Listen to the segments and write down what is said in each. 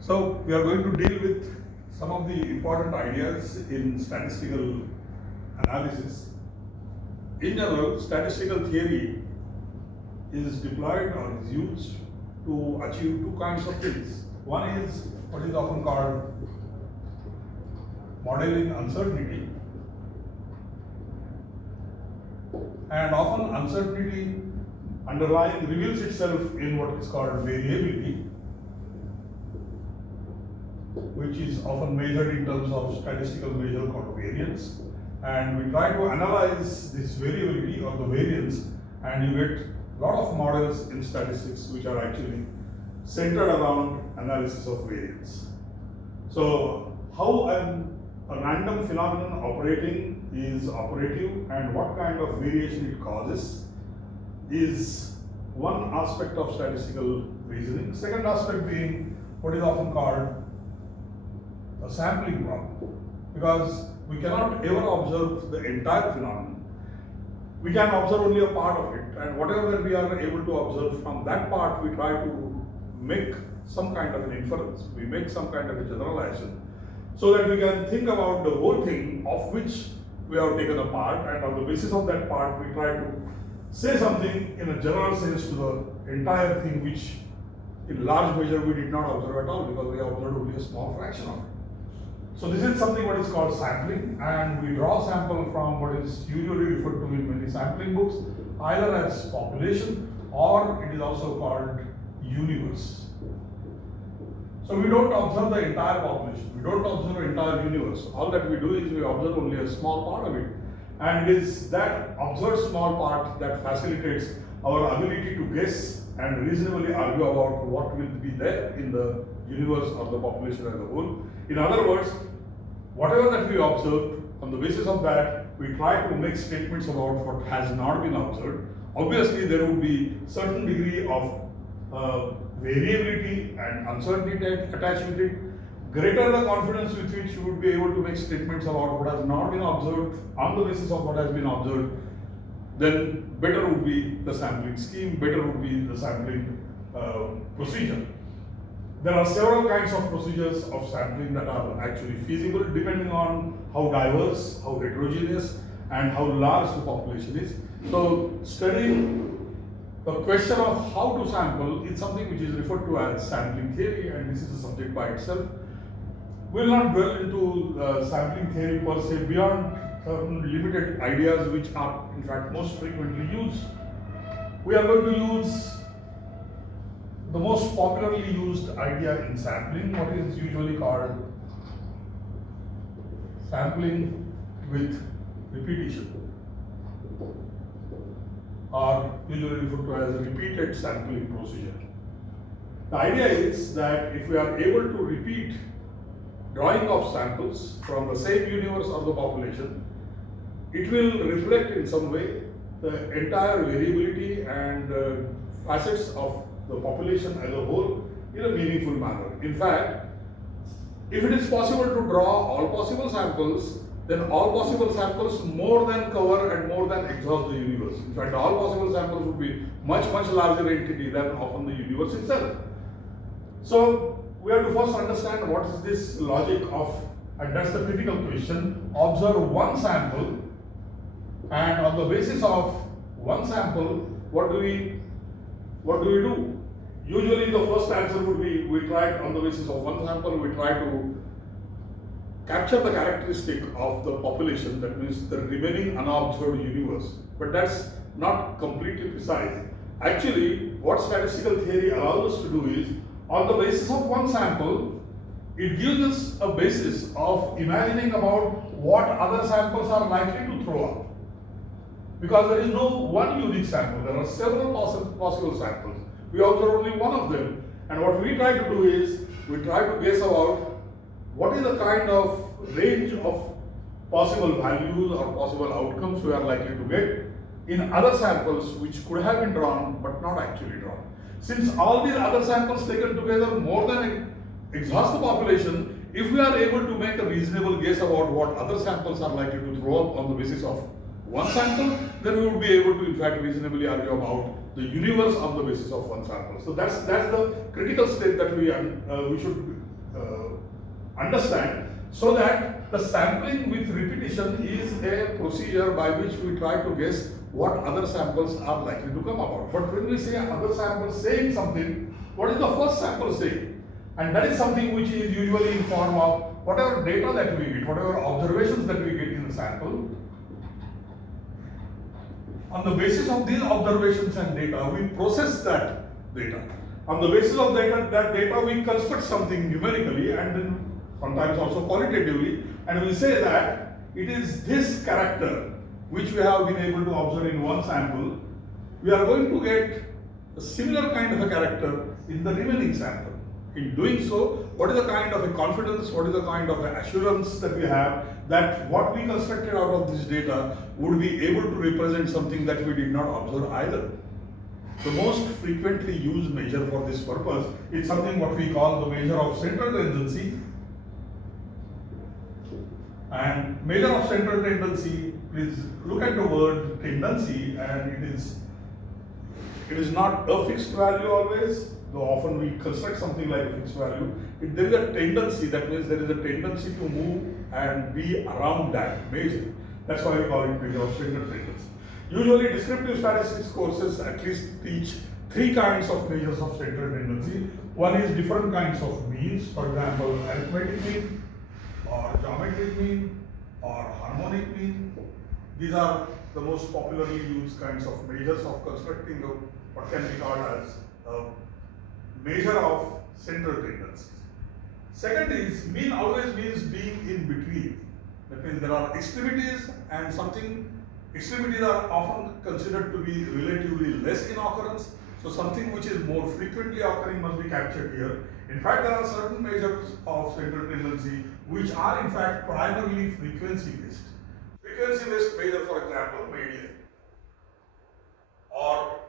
So we are going to deal with some of the important ideas in statistical analysis. In general, statistical theory is deployed or is used to achieve two kinds of things. One is what is often called modeling uncertainty, and often uncertainty underlying reveals itself in what is called variability, which is often measured in terms of statistical measure called variance. And we try to analyze this variability or the variance, and you get a lot of models in statistics which are actually centered around analysis of variance. So how a random phenomenon operating is operative and what kind of variation it causes is one aspect of statistical reasoning. Second aspect being what is often called a sampling problem, because we cannot ever observe the entire phenomenon. We can observe only a part of it, and whatever that we are able to observe from that part, we try to make some kind of an inference, we make some kind of a generalization, so that we can think about the whole thing of which we have taken a part, and on the basis of that part, we try to say something in a general sense to the entire thing, which in large measure we did not observe at all because we observed only a small fraction of it. So this is something what is called sampling, and we draw sample from what is usually referred to in many sampling books either as population or it is also called universe. So we don't observe the entire population, we don't observe the entire universe. All that we do is we observe only a small part of it, and it is that observed small part that facilitates our ability to guess and reasonably argue about what will be there in the universe or the population as a whole. In other words, whatever that we observed, on the basis of that, we try to make statements about what has not been observed. Obviously, there would be certain degree of variability and uncertainty attached with it. Greater the confidence with which you would be able to make statements about what has not been observed on the basis of what has been observed, then better would be the sampling scheme, better would be the sampling procedure. There are several kinds of procedures of sampling that are actually feasible depending on how diverse, how heterogeneous, and how large the population is. So studying the question of how to sample is something which is referred to as sampling theory, and this is a subject by itself. We will not dwell into sampling theory per se beyond certain limited ideas which are in fact most frequently used. We are going to use the most popularly used idea in sampling, what is usually called sampling with repetition, or usually referred to as a repeated sampling procedure. The idea is that if we are able to repeat drawing of samples from the same universe or the population, it will reflect in some way the entire variability and facets of the population as a whole in a meaningful manner. In fact, if it is possible to draw all possible samples, then all possible samples more than cover and more than exhaust the universe. In fact, all possible samples would be much larger entity than often the universe itself. So we have to first understand what is this logic of, and that's the critical question. Observe one sample, and on the basis of one sample, what do we do? Usually the first answer would be, we try on the basis of one sample, we try to capture the characteristic of the population, that means the remaining unobserved universe. But that's not completely precise. Actually, what statistical theory allows us to do is, on the basis of one sample, it gives us a basis of imagining about what other samples are likely to throw up. Because there is no one unique sample, there are several possible samples. We observe only one of them, and what we try to do is, we try to guess about what is the kind of range of possible values or possible outcomes we are likely to get in other samples which could have been drawn but not actually drawn. Since all these other samples taken together more than exhaust the population, if we are able to make a reasonable guess about what other samples are likely to throw up on the basis of one sample, then we would be able to in fact reasonably argue about the universe on the basis of one sample. So that's the critical state that we should understand, so that the sampling with repetition is a procedure by which we try to guess what other samples are likely to come about. But when we say other samples saying something, what is the first sample saying? And that is something which is usually in form of whatever data that we get, whatever observations that we get in the sample. On the basis of these observations and data, we process that data. On the basis of that data, we construct something numerically and then sometimes also qualitatively, and we say that it is this character which we have been able to observe in one sample. We are going to get a similar kind of a character in the remaining sample. In doing so, what is the kind of a confidence, what is the kind of assurance that we have that what we constructed out of this data would be able to represent something that we did not observe either? The most frequently used measure for this purpose is something what we call the measure of central tendency. And measure of central tendency, please look at the word tendency, and it is not a fixed value always, though often we construct something like a fixed value. There is a tendency, that means there is a tendency to move and be around that measure. That's why we call it measure of central tendency. Usually descriptive statistics courses at least teach three kinds of measures of central tendency. One is different kinds of means, for example, arithmetic mean, or geometric mean, or harmonic mean. These are the most popularly used kinds of measures of constructing what can be called as a measure of central tendencies. Second is, mean always means being in between. That means there are extremities and something, extremities are often considered to be relatively less in occurrence. So something which is more frequently occurring must be captured here. In fact, there are certain measures of central tendency which are in fact primarily frequency based. Frequency based measure, for example, median or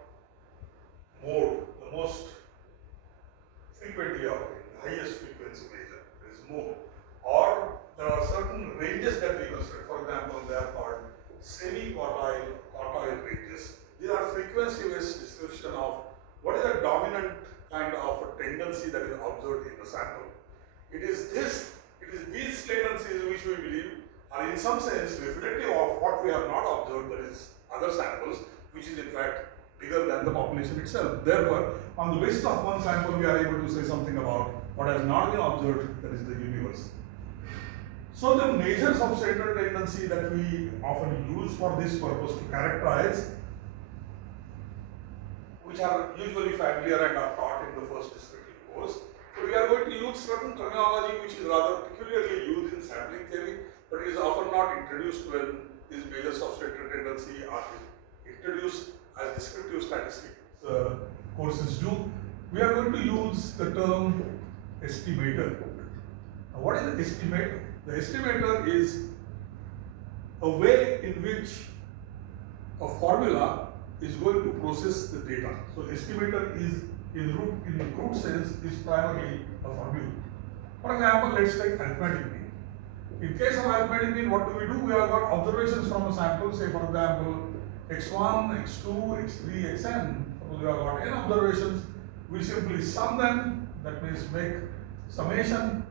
mode, the most frequently occurring, the highest frequency measure is mode. Or there are certain ranges that we construct. For example, they are called semi-quartile ranges. These are frequency based description of what is the dominant kind of a tendency that is observed in the sample. It is these tendencies which we believe are in some sense reflective of what we have not observed, that is other samples, which is in fact bigger than the population itself. Therefore, on the basis of one sample, we are able to say something about what has not been observed, that is the universe. So the measures of central tendency that we often use for this purpose to characterize, which are usually familiar and are taught in the first descriptive course. So we are going to use certain terminology which is rather peculiarly used in sampling theory, but is often not introduced when these measures of central tendency are introduced as descriptive statistics courses do. We are going to use the term estimator. Now, what is an estimator? The estimator is a way in which a formula is going to process the data. So estimator is in the root sense is primarily a formula. For example, let's take arithmetic mean. In case of arithmetic mean, what do? We have got observations from a sample, say for example, x1, x2, x3, xn. Suppose we have got n observations, we simply sum them, that means make summation.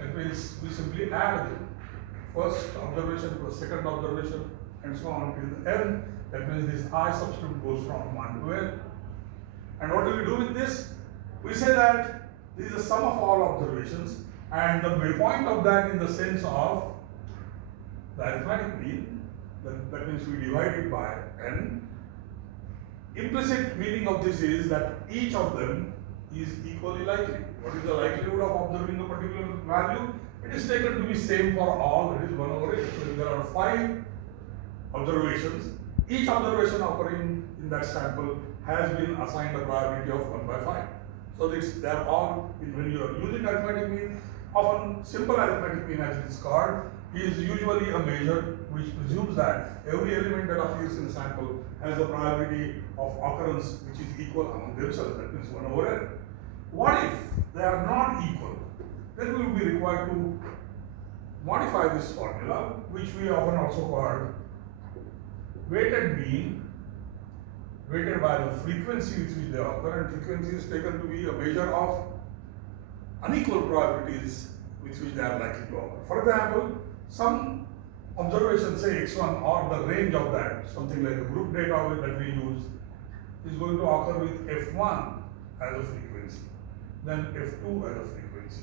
That means we simply add first observation plus second observation and so on till the n. That means this I subscript goes from 1 to n. And what do we do with this? We say that this is the sum of all observations, and the midpoint of that in the sense of the arithmetic mean, that means we divide it by n. Implicit meaning of this is that each of them is equally likely. What is the likelihood of observing a particular value? It is taken to be same for all, it is 1 over 8. So if there are 5 observations, each observation occurring in that sample has been assigned a probability of 1 by 5. So they are all, when you are using arithmetic mean, often simple arithmetic mean as it is called, is usually a measure which presumes that every element that appears in the sample has a probability of occurrence which is equal among themselves, that means 1 over n. What if they are not equal? Then we will be required to modify this formula, which we often also call weighted mean, weighted by the frequency with which they occur, and frequency is taken to be a measure of unequal probabilities with which they are likely to occur. For example, some observation, say x1 or the range of that, something like the group data that we use, is going to occur with f1 as a frequency, then f2 as a frequency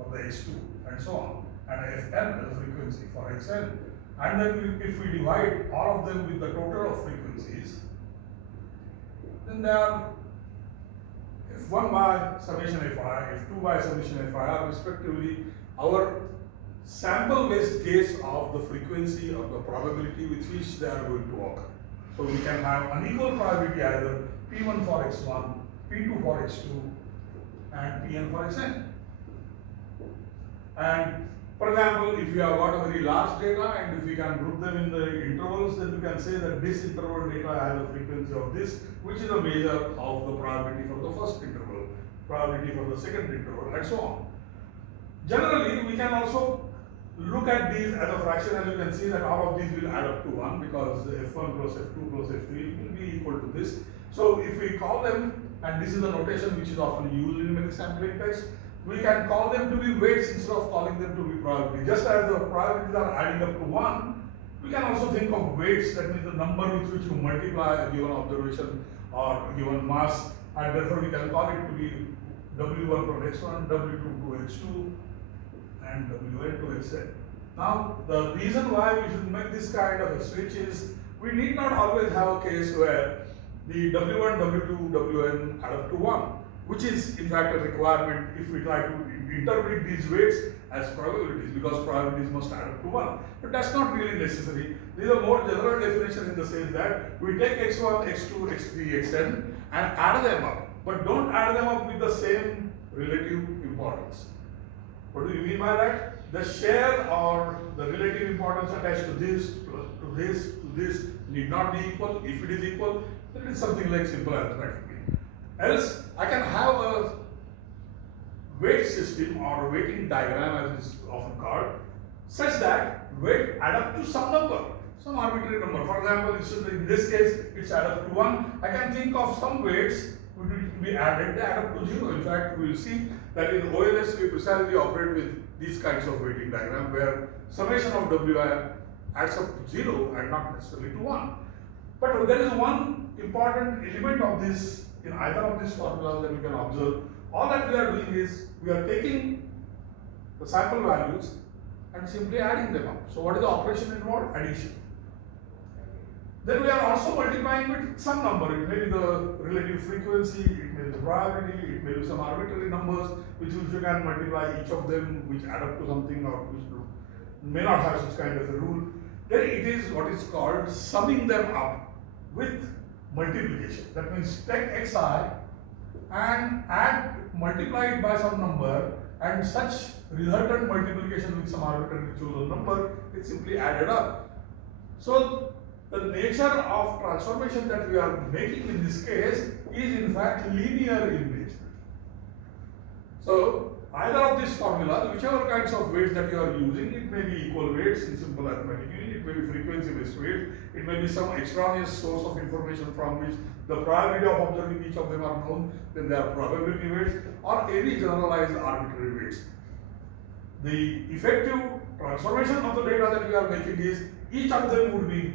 of the x2, and so on, and fn as a frequency for xn. And then if we divide all of them with the total of frequencies, then they are f1 by summation fi, f2 by summation fi are respectively our sample-based case of the frequency of the probability with which they are going to occur. So we can have unequal probability either P1 for x1, P2 for x2, and Pn for xn. And for example, if we have got a very large data and if we can group them in the intervals, then we can say that this interval data has a frequency of this, which is a measure of the probability for the first interval, probability for the second interval, and so on. Generally, we can also look at these as a fraction, and you can see that all of these will add up to 1 because f1 plus f2 plus f3 will be equal to this. So if we call them, and this is the notation which is often used in many sampling tests, we can call them to be weights instead of calling them to be probability. Just as the probabilities are adding up to 1, we can also think of weights, that means the number with which you multiply a given observation or a given mass, and therefore we can call it to be W1 from x1, W2 to x2, and Wn to xn. Now, the reason why we should make this kind of a switch is we need not always have a case where the W1, W2, Wn add up to 1, which is in fact a requirement if we try to interpret these weights as probabilities, because probabilities must add up to 1. But that's not really necessary. These are more general definition in the sense that we take x1, x2, x3, xn and add them up, but don't add them up with the same relative importance. What do you mean by that? The share or the relative importance attached to this, to this, to this need not be equal. If it is equal, then it is something like simple arithmetic. Else, I can have a weight system or a weighting diagram, as is often called, such that weight add up to some number, some arbitrary number. For example, in this case, it's add up to 1. I can think of some weights which will be added, they add up to 0. In fact, we will see that in OLS we precisely operate with these kinds of weighting diagram where summation of Wi adds up to 0 and not necessarily to 1. But there is one important element of this in either of these formulas that we can observe. All that we are doing is we are taking the sample values and simply adding them up. So what is the operation involved? Addition. Then we are also multiplying with some number. It may be the relative frequency, it may be the probability, it may be some arbitrary numbers which you can multiply each of them, which add up to something or which may not have such kind of a rule. Then it is what is called summing them up with multiplication. That means take xi and multiply it by some number, and such resultant multiplication with some arbitrary chosen number is simply added up. So the nature of transformation that we are making in this case is in fact linear in nature. So either of these formulas, whichever kinds of weights that you are using, it may be equal weights in simple arithmetic unit, it may be frequency based weights, it may be some extraneous source of information from which the probability of observing each of them are known, then they are probability weights, or any generalized arbitrary weights. The effective transformation of the data that we are making is each of them would be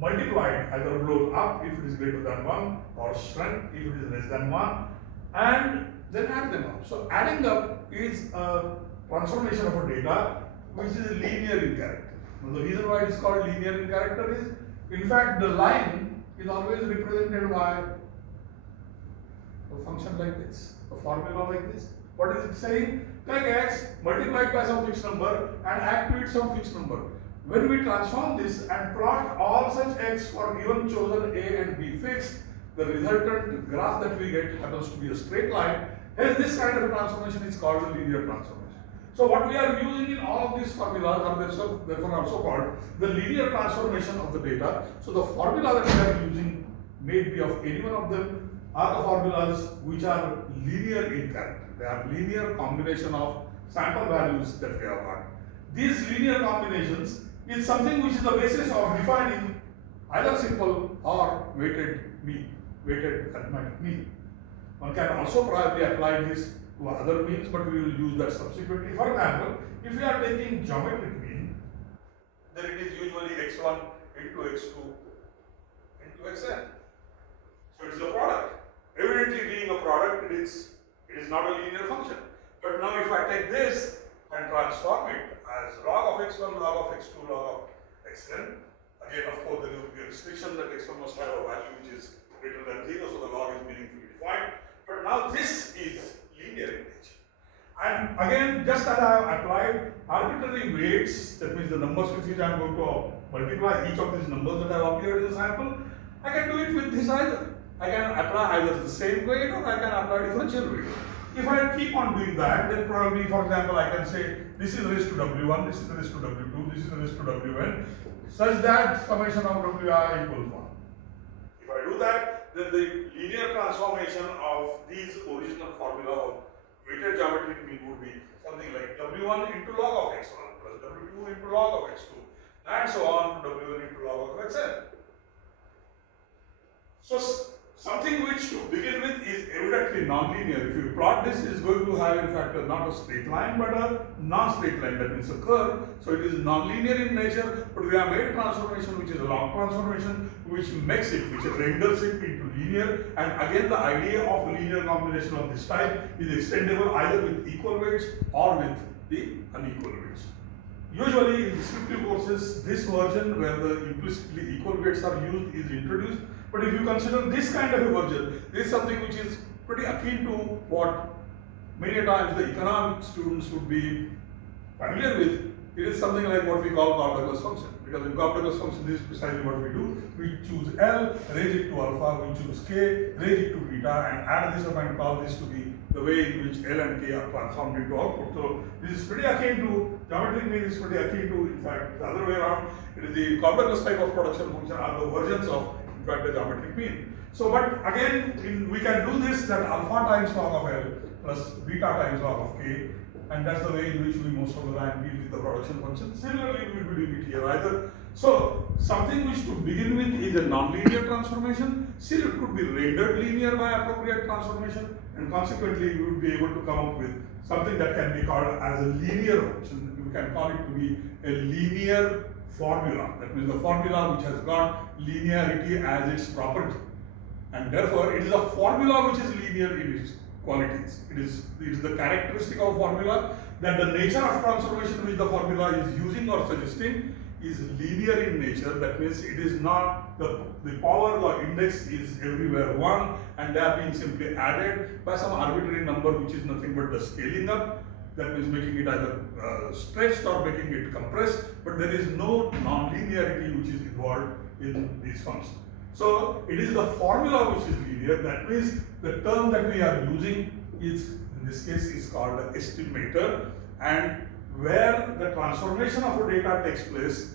multiplied, either blown up if it is greater than 1 or shrunk if it is less than 1, and then add them up. So adding up is a transformation of a data which is linear in character. Now, the reason why it is called linear in character is, in fact, the line is always represented by a function like this, a formula like this. What is it saying? Take x multiplied by some fixed number and add to it some fixed number. When we transform this and plot all such x for given chosen a and b fixed, the resultant graph that we get happens to be a straight line. Hence, this kind of transformation is called a linear transformation. So what we are using in all of these formulas are therefore also called the linear transformation of the data. So the formula that we are using may be of any one of them are the formulas which are linear in character. They are linear combination of sample values that we have got. These linear combinations is something which is the basis of defining either simple or weighted mean, weighted arithmetic mean. One can also probably apply this other means, but we will use that subsequently. For example, if we are taking geometric mean, then it is usually x1 into x2 into xn. So it is a product. Evidently, being a product, it is not a linear function. But now if I take this and transform it as log of x1, log of x2, log of xn, again of course there will be a restriction that x1 must have a value which is greater than 0, so the log is meaningfully defined. But now this is linear in nature. And again, just as I have applied arbitrary weights, that means the numbers with which I am going to multiply each of these numbers that have appeared in the sample, I can do it with this either. I can apply either the same weight or I can apply differential weight. If I keep on doing that, then probably, for example, I can say this is raised to w1, this is raised to w2, this is raised to wn, such that summation of wi equals 1. If I do that, then the linear transformation of these original formula of weighted geometric mean would be something like w1 into log of x1 plus w2 into log of x2 and so on to wn into log of xn. So something which to begin with is evidently non-linear. If you plot this, it is going to have in fact not a straight line but a non-straight line, that means a curve. So it is non-linear in nature, but we have made a transformation which is a log transformation which makes it, which renders it into linear. And again the idea of linear combination of this type is extendable either with equal weights or with the unequal weights. Usually in descriptive courses, this version where the implicitly equal weights are used is introduced. But if you consider this kind of a version, this is something which is pretty akin to what many times the economic students would be familiar with. It is something like what we call Cobb-Douglas function. Because in Cobb-Douglas function, this is precisely what we do. We choose L, raise it to alpha, we choose K, raise it to beta, and add this up and call this to be the way in which L and K are transformed into output. So this is pretty akin to, geometric mean is pretty akin to, in fact, the other way around. It is the Cobb-Douglas type of production function are the versions of the geometric mean. So, but again, we can do this that alpha times log of L plus beta times log of K, and that's the way in which we most of the time deal with the production function. Similarly, we will be doing it here either. So, something which to begin with is a non-linear transformation, still it could be rendered linear by appropriate transformation, and consequently, we would be able to come up with something that can be called as a linear function. We can call it to be a linear formula. That means the formula which has got linearity as its property, and therefore it is a formula which is linear in its qualities. It is the characteristic of formula that the nature of transformation which the formula is using or suggesting is linear in nature. That means it is not the power or index is everywhere 1 and they are being simply added by some arbitrary number which is nothing but the scaling up. That means making it either stretched or making it compressed, but there is no non-linearity which is involved in these functions. So it is the formula which is linear. That means the term that we are using is, in this case, is called the estimator, and where the transformation of a data takes place,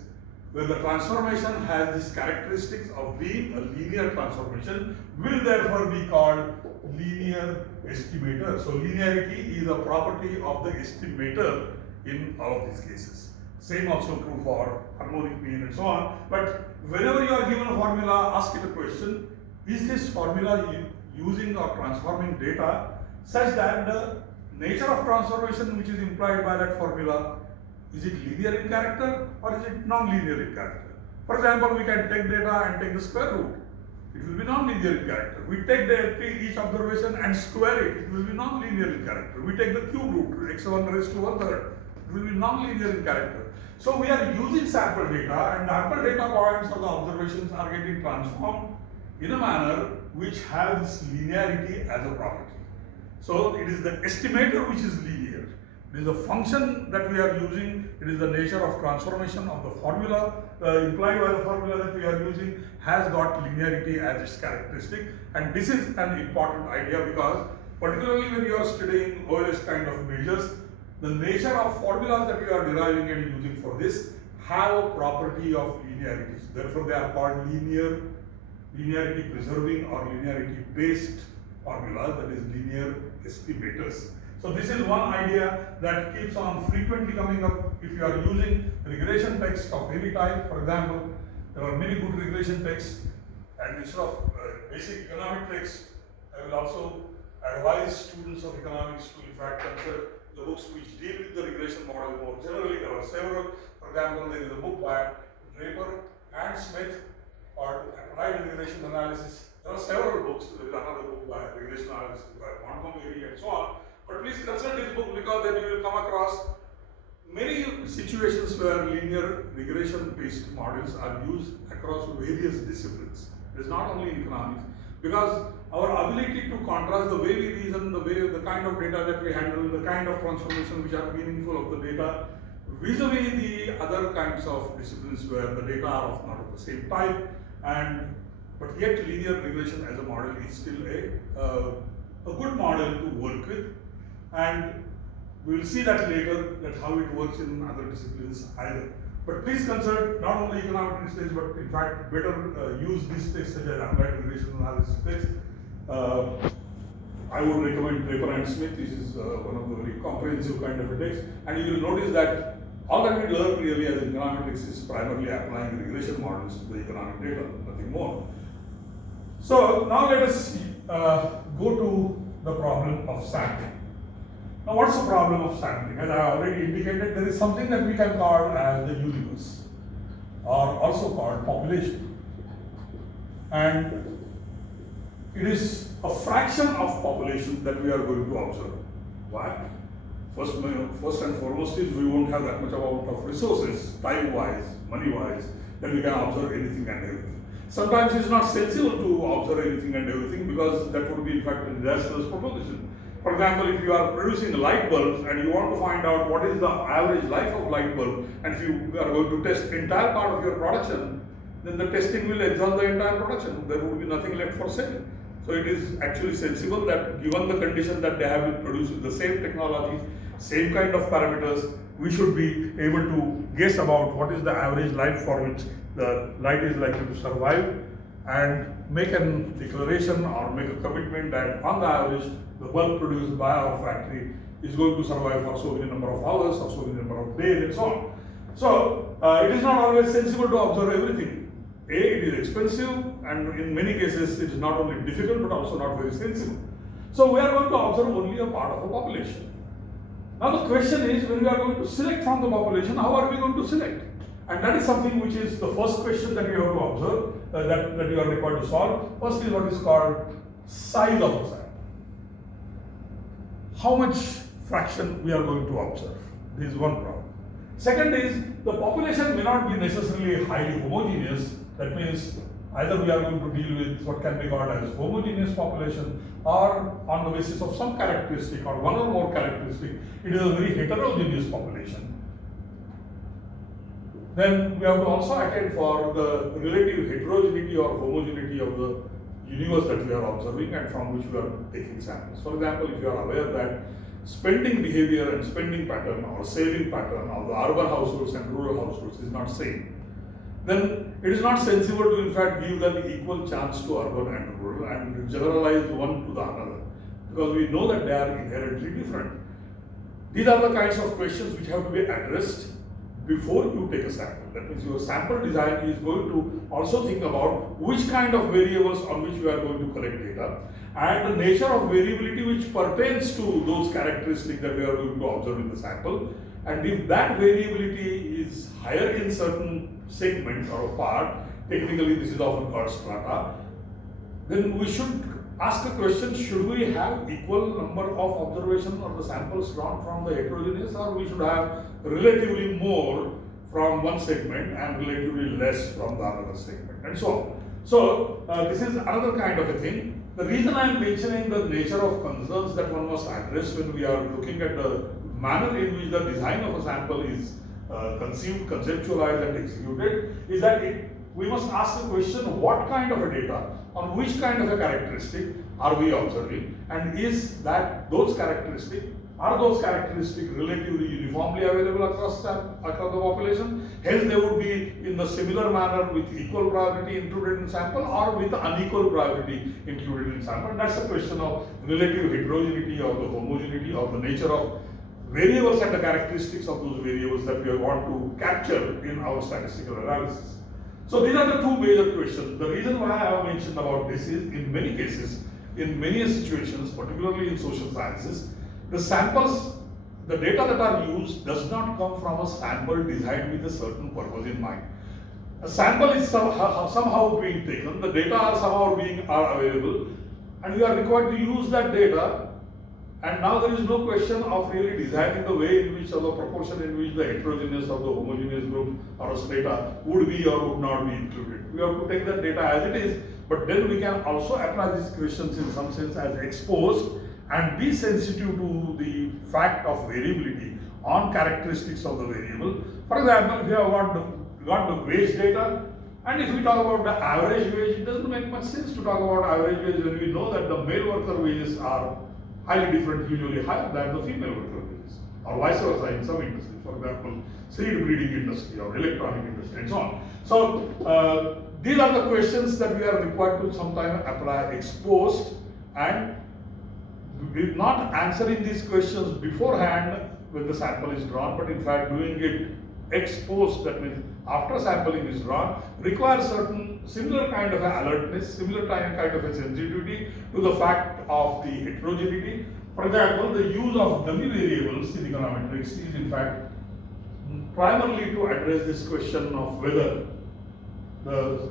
where the transformation has these characteristics of being a linear transformation, will therefore be called linear estimator. So linearity is a property of the estimator in all of these cases. Same also true for harmonic mean and so on. But whenever you are given a formula, ask it a question: is this formula using or transforming data such that the nature of transformation which is implied by that formula, is it linear in character or is it non-linear in character? For example, we can take data and take the square root. It will be non-linear in character. We take each observation and square it. It will be non-linear in character. We take the cube root, x1 raised to 1/3. It will be non-linear in character. So we are using sample data, and sample data points of the observations are getting transformed in a manner which has linearity as a property. So it is the estimator which is linear. It is the function that we are using. It is the nature of transformation of the formula implied by the formula that we are using has got linearity as its characteristic. And this is an important idea because particularly when you are studying OLS kind of measures, the nature of formulas that you are deriving and using for this have a property of linearity. Therefore, they are called linearity preserving or linearity based formulas, that is linear estimators. So this is one idea that keeps on frequently coming up if you are using regression text of any type. For example, there are many good regression texts, and instead of basic economic text, I will also advise students of economics to in fact consider the books which deal with the regression model more generally. There are several. For example, there is a book by Draper and Smith on applied regression analysis. There are several books. There is another book by regression analysis by Montgomery and so on. But please consult this book, because then you will come across many situations where linear regression based models are used across various disciplines. It is not only in economics, because our ability to contrast the way we reason, the kind of data that we handle, the kind of transformation which are meaningful of the data, vis-a-vis the other kinds of disciplines where the data are of not of the same type, but yet linear regression as a model is still a good model to work with, and we will see that later, that how it works in other disciplines either. But please consult not only economic text, but in fact better use this text such as applied regression analysis text. I would recommend Draper and Smith. This is one of the very comprehensive kind of a text, and you will notice that all that we learn really as econometrics is primarily applying regression models to the economic data, nothing more. So now let us go to the problem of sampling. Now, what's the problem of sampling? As I already indicated, there is something that we can call as the universe, or also called population. And it is a fraction of population that we are going to observe. Why? First and foremost is we won't have that much amount of resources, time-wise, money-wise, that we can observe anything and everything. Sometimes it's not sensible to observe anything and everything, because that would be in fact a disastrous proposition. For example, if you are producing light bulbs and you want to find out what is the average life of light bulb, and if you are going to test entire part of your production, then the testing will exhaust the entire production. There would be nothing left for sale. So it is actually sensible that given the condition that they have been produced with the same technology, same kind of parameters, we should be able to guess about what is the average life for which the light is likely to survive, and make a declaration or make a commitment that on the average the bulb produced by our factory is going to survive for so many number of hours or so many number of days and so on. So it is not always sensible to observe everything. It is expensive, and in many cases it is not only difficult but also not very sensible. So we are going to observe only a part of the population. Now the question is, when we are going to select from the population, how are we going to select? And that is something which is the first question that we have to observe, that you are required to solve. First is what is called size of a sample. How much fraction we are going to observe. This is one problem. Second is, the population may not be necessarily highly homogeneous. That means either we are going to deal with what can be called as homogeneous population, or on the basis of some characteristic or one or more characteristic, it is a very heterogeneous population. Then we have to also account for the relative heterogeneity or homogeneity of the universe that we are observing and from which we are taking samples. For example, if you are aware that spending behavior and spending pattern or saving pattern of the urban households and rural households is not same, then it is not sensible to in fact give them equal chance to urban and rural and generalize one to the other, because we know that they are inherently different. These are the kinds of questions which have to be addressed before you take a sample. That means your sample design is going to also think about which kind of variables on which you are going to collect data, and the nature of variability which pertains to those characteristics that we are going to observe in the sample. And if that variability is higher in certain segments or a part, technically this is often called strata, then we should ask a question, should we have equal number of observations of the samples drawn from the heterogeneous, or we should have relatively more from one segment and relatively less from the other segment, and so on. So this is another kind of a thing. The reason I am mentioning the nature of concerns that one must address when we are looking at the manner in which the design of a sample is conceived, conceptualized and executed is that we must ask the question, what kind of a data on which kind of a characteristic are we observing, and is that those characteristics relatively uniformly available across the population? Hence they would be in the similar manner with equal probability included in sample, or with unequal probability included in sample. And that's the question of relative heterogeneity or the homogeneity or the nature of variables and the characteristics of those variables that we want to capture in our statistical analysis. So these are the two major questions. The reason why I have mentioned about this is, in many cases, in many situations, particularly in social sciences, the samples, the data that are used does not come from a sample designed with a certain purpose in mind. A sample is somehow being taken, the data are somehow are available, and we are required to use that data. And now there is no question of really designing the way in which, or the proportion in which the heterogeneous or the homogeneous group or strata would be or would not be included. We have to take that data as it is, but then we can also apply these questions in some sense as exposed and be sensitive to the fact of variability on characteristics of the variable. For example, if you have got the wage data, and if we talk about the average wage, it doesn't make much sense to talk about average wage when we know that the male worker wages are highly different, usually higher than the female worker wages, or vice versa in some industries, for example, seed breeding industry or electronic industry and so on. So these are the questions that we are required to sometimes apply exposed, and not answering these questions beforehand when the sample is drawn, but in fact doing it exposed, that means after sampling is drawn, requires certain similar kind of alertness, similar kind of a sensitivity to the fact of the heterogeneity. For example, the use of dummy variables in econometrics is in fact primarily to address this question of whether the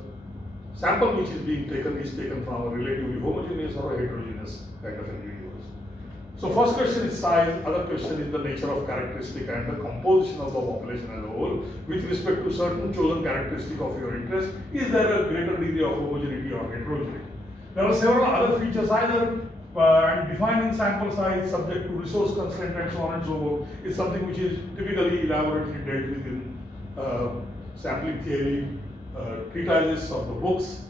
sample which is being taken is taken from a relatively homogeneous or a heterogeneous kind of a universe. So first question is size, other question is the nature of characteristic and the composition of the population as a whole with respect to certain chosen characteristic of your interest. Is there a greater degree of homogeneity or heterogeneity? There are several other features either and defining sample size subject to resource constraint and so on and so forth is something which is typically elaborately dealt with in sampling theory treatises of the books.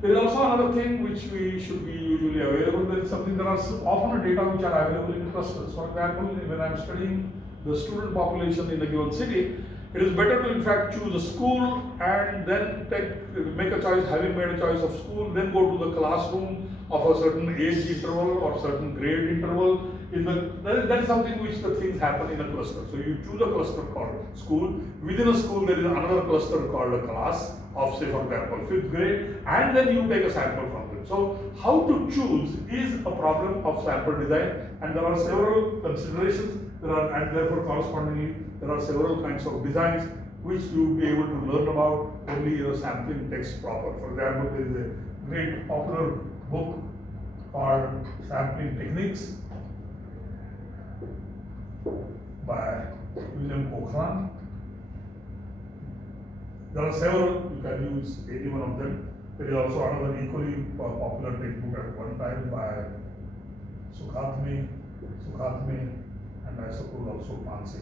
There is also another thing which we should be usually aware of. There is something, there are often data which are available in clusters. For example, when I am studying the student population in a given city, it is better to in fact choose a school and then make a choice, having made a choice of school, then go to the classroom of a certain age interval or certain grade interval. That is something which the things happen in a cluster. So you choose a cluster called school. Within a school there is another cluster called a class of, say for example, 5th grade, and then you take a sample from them. So how to choose is a problem of sample design, and there are several considerations. And therefore correspondingly there are several kinds of designs which you will be able to learn about only in a sampling text proper. For example, there is a great popular book called Sampling Techniques by William Cochran. There are several, you can use any one of them. There is also another equally popular textbook at one time by Sukhatme, and I suppose also Panse.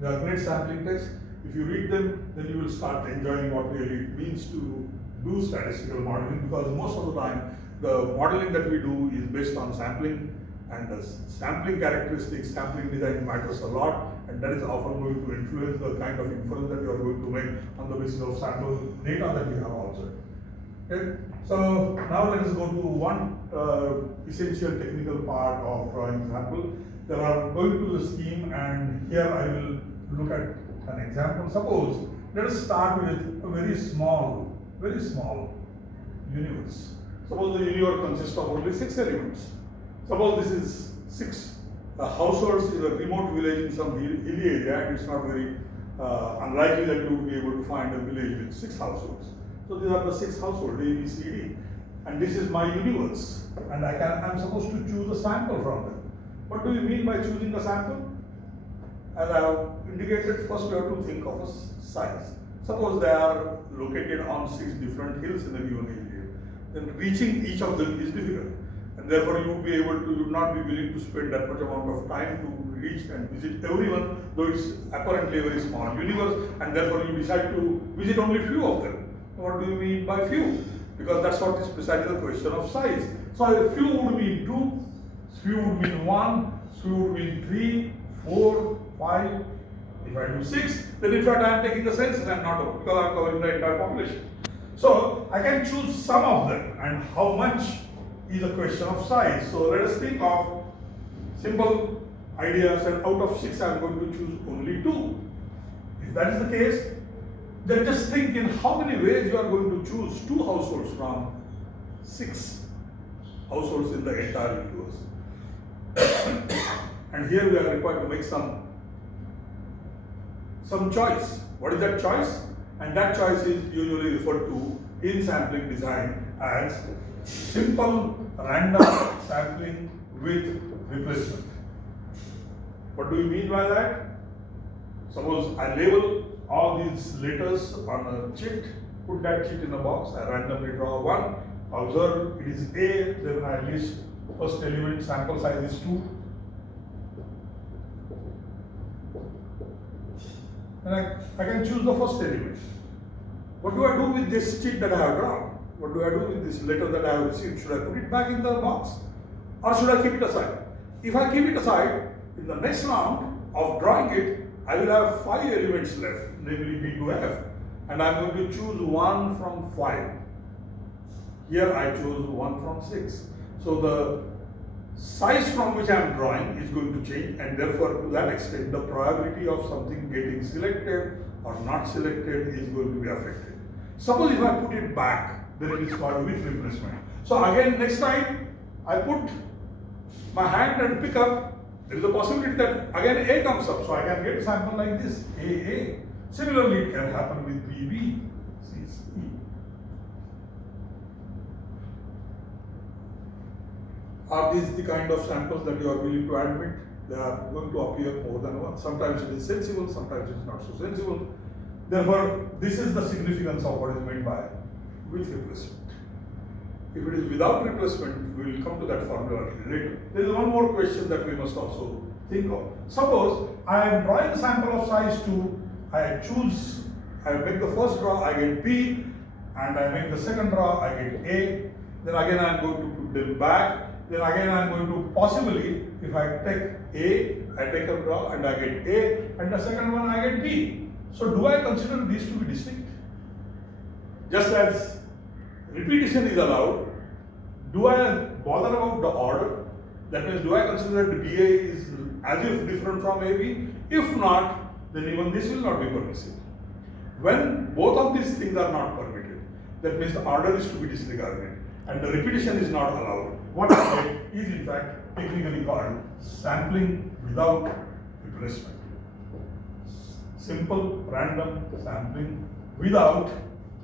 They are great sampling texts. If you read them, then you will start enjoying what really it means to do statistical modeling, because most of the time the modeling that we do is based on sampling, and the sampling characteristics, sampling design matters a lot, and that is often going to influence the kind of inference that you are going to make on the basis of sample data that you have also. Okay, so now let us go to one essential technical part of drawing sample. There are going to the scheme, and here I will look at an example. Suppose let us start with a very small universe. Suppose the universe consists of only 6 elements. Suppose this is 6 households in a remote village in some hilly area, and it's not very unlikely that you would be able to find a village with 6 households. So these are the 6 households, A, B, C, D, and this is my universe, and I'm supposed to choose a sample from them. What do you mean by choosing a sample? As I have indicated, first we have to think of a size. Suppose they are located on 6 different hills in a given area, then reaching each of them is difficult, and therefore you would not be willing to spend that much amount of time to reach and visit everyone, though it's apparently a very small universe, and therefore you decide to visit only few of them. What do you mean by few? Because that's what is precisely the question of size. So a few would mean 2, few would mean 1, few would mean 3, 4, 5. If I do 6, then in fact I am taking the census and not, because I am covering the entire population. So I can choose some of them, and how much is a question of size. So let us think of simple ideas, and out of 6 I am going to choose only 2. If that is the case, then just think in how many ways you are going to choose 2 households from 6 households in the entire universe. And here we are required to make some choice. What is that choice? And that choice is usually referred to in sampling design as simple random sampling with replacement. What do we mean by that? Suppose I label all these letters on a chit, put that chit in a box, I randomly draw one, observe it is A, then I list first element, sample size is 2. And I can choose the first element. What do I do with this chit that I have drawn? What do I do with this letter that I have received? Should I put it back in the box? Or should I keep it aside? If I keep it aside, in the next round of drawing it, I will have 5 elements left, namely B to F. And I am going to choose 1 from 5. Here I chose 1 from 6. So the size from which I am drawing is going to change, and therefore to that extent the probability of something getting selected or not selected is going to be affected. Suppose if I put it back, then it is called with replacement. So again, next time I put my hand and pick up, there is a possibility that again A comes up, so I can get sample like this, A. Similarly, it can happen with B, C. Are these the kind of samples that you are willing to admit? They are going to appear more than once. Sometimes it is sensible, sometimes it is not so sensible. Therefore, this is the significance of what is meant by with replacement. If it is without replacement, we will come to that formula later. There is one more question that we must also think of. Suppose I am drawing a sample of size 2, I make the first draw, I get B, and I make the second draw, I get A. Then again I am going to put them back. Then again I am going to possibly, if I take A, I take a draw and I get A, and the second one I get B. So do I consider these to be distinct? Just as repetition is allowed, do I bother about the order? That means, do I consider that BA is as if different from AB? If not, then even this will not be permissible. When both of these things are not permitted, that means the order is to be disregarded and the repetition is not allowed. What is in fact technically called sampling without replacement. Simple random sampling without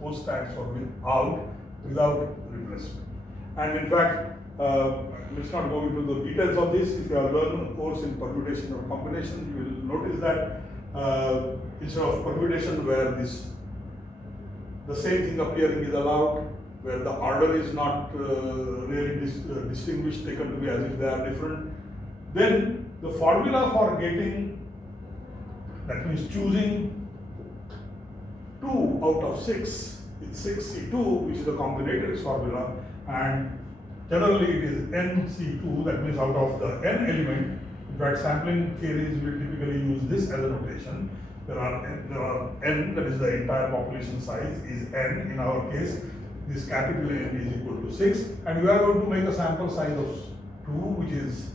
post-stats or without replacement. And in fact, let's not go into the details of this. If you have learned a course in permutation or combination, you will notice that instead of permutation where the same thing appearing is allowed, where the order is not really distinguished, taken to be as if they are different, then the formula for getting, that means choosing 2 out of 6, it's 6C2, which is the combinatorics formula, and generally it is NC2, that means out of the n element. In fact, sampling theories will typically use this as a notation. There are n, that is the entire population size, is n. In our case, this capital N is equal to 6, and we are going to make a sample size of 2, which is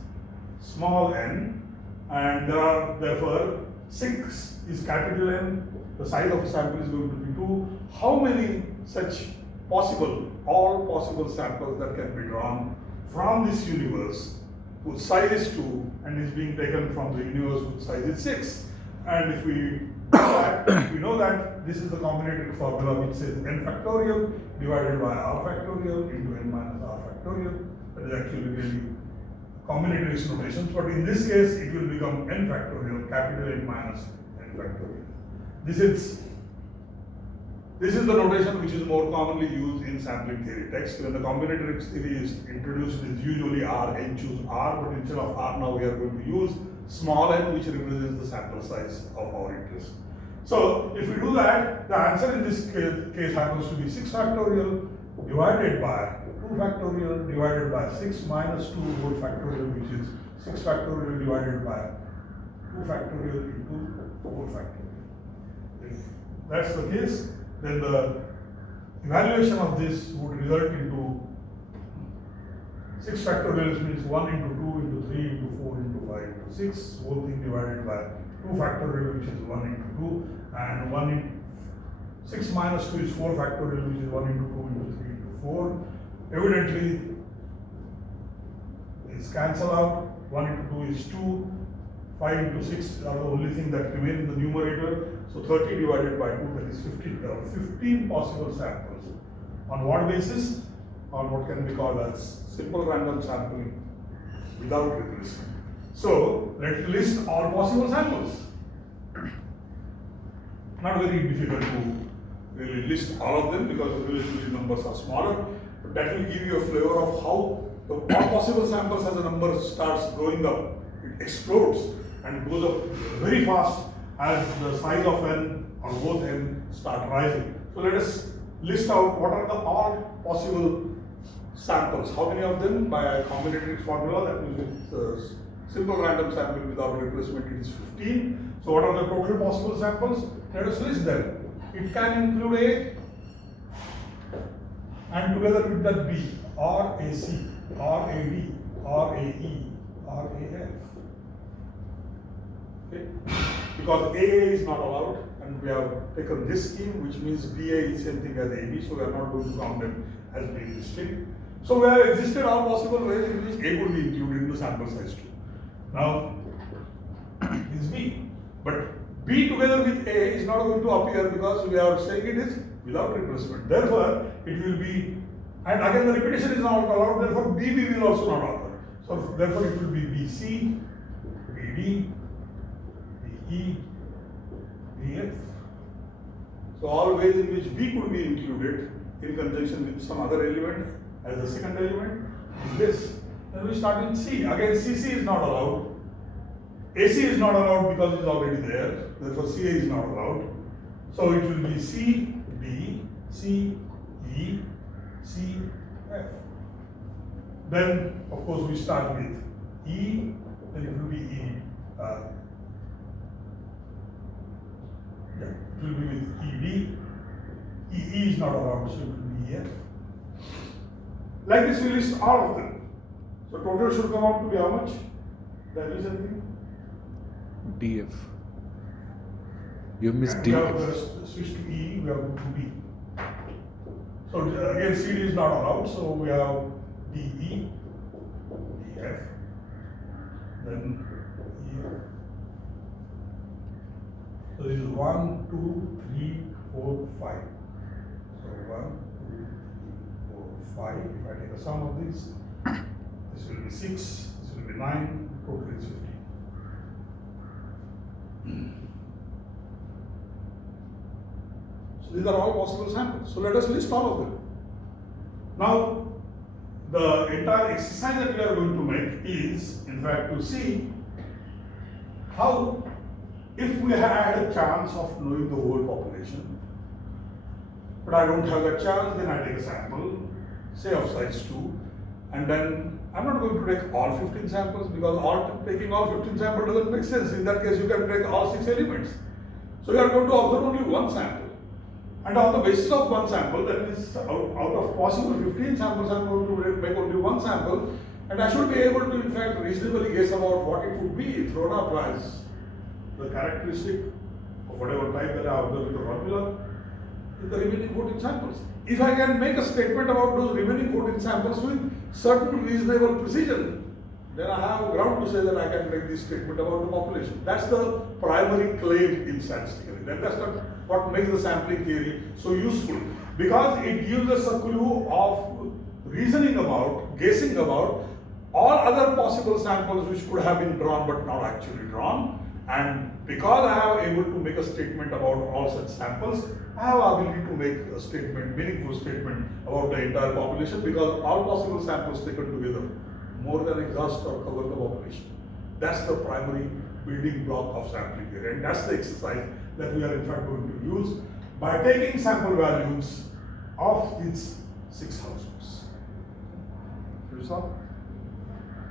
small n, and there are therefore 6 is capital N. The size of the sample is going to be 2. How many such all possible samples that can be drawn from this universe whose size is 2 and is being taken from the universe whose size is 6? And if we know that this is the combinatoric formula which says n factorial divided by r factorial into n minus r factorial. That is actually really combinatorics notations, but in this case it will become n factorial, capital N minus n factorial. This is the notation which is more commonly used in sampling theory text. When the combinatorics theory is introduced, it is usually R, n choose R, but instead of R now we are going to use small n, which represents the sample size of our interest. So if we do that, the answer in this case happens to be 6 factorial divided by 2 factorial divided by 6 minus 2 whole factorial, which is 6 factorial divided by 2 factorial into 4 factorial. If that's the case, then the evaluation of this would result into 6 factorial means 1 into 2 into 3 into 4 into 5 into 6, whole thing divided by 2 factorial, which is 1 into 2, and 6 minus 2 is 4 factorial, which is 1 into 2 into 3 into 4, evidently is cancel out. 1 into 2 is 2, 5 into 6 are the only thing that remain in the numerator. So 30 divided by 2, that is 15. There are 15 possible samples. On what basis? On what can be called as simple random sampling without replacement. So let's list all possible samples. Not very difficult to really list all of them because the relatively numbers are smaller, but that will give you a flavor of how the all possible samples as a number starts going up. It explodes and goes up very fast as the size of n on both n start rising. So let us list out what are the all possible samples. How many of them? By a combinatoric formula, that means with simple random sample without replacement, it is 15. So what are the total possible samples? Let us list them. It can include A and together with that B, or AC, or AD, or AE, or AF. Okay? Because AA is not allowed, and we have taken this scheme, which means BA is same thing as AB, so we are not going to count them as being distinct. So we have existed all possible ways in which A would be included in the sample size too. Now, this is B, but B together with A is not going to appear because we are saying it is without replacement. Therefore, it will be, and again the repetition is not allowed, therefore BB will also not occur. So therefore it will be BC, BD, BE, BF. So all ways in which B could be included in conjunction with some other element as the second element is this. Then we start with C. Again CC is not allowed. AC is not allowed because it is already there. Therefore CA is not allowed. So it will be C, D, C, E, C, F. Then of course we start with E, then it will be E. It will be with ED. EE is not allowed, so it will be EF. Like this we list all of them. So total should come out to be how much? Did I miss anything? DF. You missed And we have DF. switch to E, we have to B. So again CD is not allowed, so we have DE, DF, then EF. So this is 1, 2, 3, 4, 5. So 1, 2, 3, 4, 5. If I take a sum of these, this will be 6, this will be 9, total is 15. So these are all possible samples. So let us list all of them. Now, the entire exercise that we are going to make is, in fact, to see how, if we had a chance of knowing the whole population, but I don't have that chance, then I take a sample, say of size 2, and then I'm not going to take all 15 samples because taking all 15 samples doesn't make sense. In that case, you can take all 6 elements. So you are going to observe only one sample. And on the basis of one sample, that is out of possible 15 samples, I'm going to make only one sample, and I should be able to, in fact, reasonably guess about what it would be thrown up as the characteristic of whatever type that I observed with the formula with the remaining 14 samples. If I can make a statement about those remaining 14 samples with certain reasonable precision, then I have ground to say that I can make this statement about the population. That's the primary claim in statistical. That's what makes the sampling theory so useful, because it gives us a clue of reasoning about, guessing about all other possible samples which could have been drawn but not actually drawn. And because I have able to make a statement about all such samples, I have ability to make a statement, meaningful statement about the entire population, because all possible samples taken together more than exhaust or cover the population. That's the primary building block of sampling theory, and that's the exercise that we are in fact going to use by taking sample values of its 6 households. Should we stop?